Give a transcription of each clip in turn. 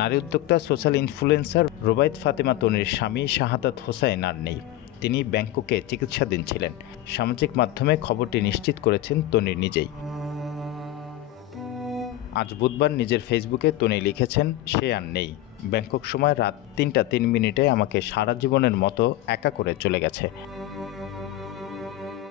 নারী উদ্যোক্তা social influencer Rubaid Fatema তনির স্বামী শাহাদাত হোসাইন আর নেই। তিনি ব্যাংককে চিকিৎসাধীন ছিলেন। সামাজিক মাধ্যমে খবরটি নিশ্চিত করেছেন তনি নিজেই। আজ বুধবার নিজের ফেসবুকে তনি লিখেছেন, সে আর নেই। ব্যাংকক সময় রাত ৩টা ৩ মিনিটে আমাকে সারা জীবনের মতো একা করে চলে গেছে।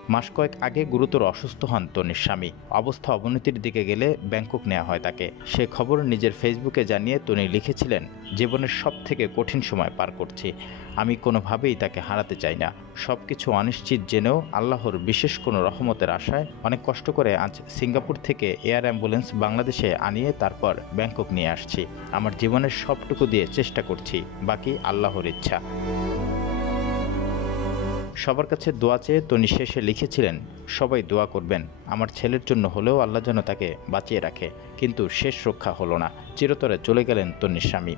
মাস কয়েক আগে গুরুতর অসুস্থ হন তনির স্বামী। অবস্থা অবনতির দিকে গেলে ব্যাংকক নেওয়া হয় তাকে। সে খবর নিজের ফেসবুকে জানিয়ে তনি লিখেছিলেন, জীবনের সবথেকে কঠিন সময় পার করছি। আমি কোনোভাবেই তাকে হারাতে চাই না। সবকিছু অনিশ্চিত জেনেও আল্লাহর বিশেষ কোনো রহমতের আশায় অনেক কষ্ট করে আজ সিঙ্গাপুর থেকে এয়ার অ্যাম্বুলেন্স বাংলাদেশে আনিয়ে তারপর ব্যাংকক নিয়ে আসছি। আমার জীবনের সবটুকু দিয়ে চেষ্টা করছি, বাকি আল্লাহর ইচ্ছা। সবার কাছে দোয়া চেয়ে তনি শেষে লিখেছিলেন, সবাই দোয়া করবেন, আমার ছেলের জন্য হলেও আল্লাহ যেন তাকে বাঁচিয়ে রাখে। কিন্তু শেষ রক্ষা হলো না। চিরতরে চলে গেলেন তনির স্বামী।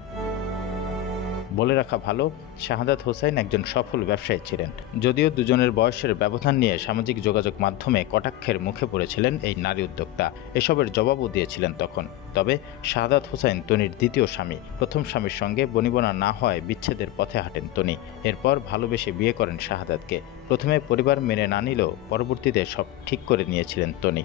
বলে রাখা ভালো, শাহাদাত হোসাইন একজন সফল ব্যবসায়ী ছিলেন। যদিও দুজনের বয়সের ব্যবধান নিয়ে সামাজিক যোগাযোগ মাধ্যমে কটাক্ষের মুখে পড়েছিলেন এই নারী উদ্যোক্তা। এসবের জবাবও দিয়েছিলেন তখন। তবে শাহাদাত হোসাইন তনির দ্বিতীয় স্বামী। প্রথম স্বামীর সঙ্গে বনিবনা না হওয়ায় বিচ্ছেদের পথে হাঁটেন তনি। এরপর ভালোবেসে বিয়ে করেন শাহাদাতকে। প্রথমে পরিবার মেনে না নিলেও পরবর্তীতে সব ঠিক করে নিয়েছিলেন তনি।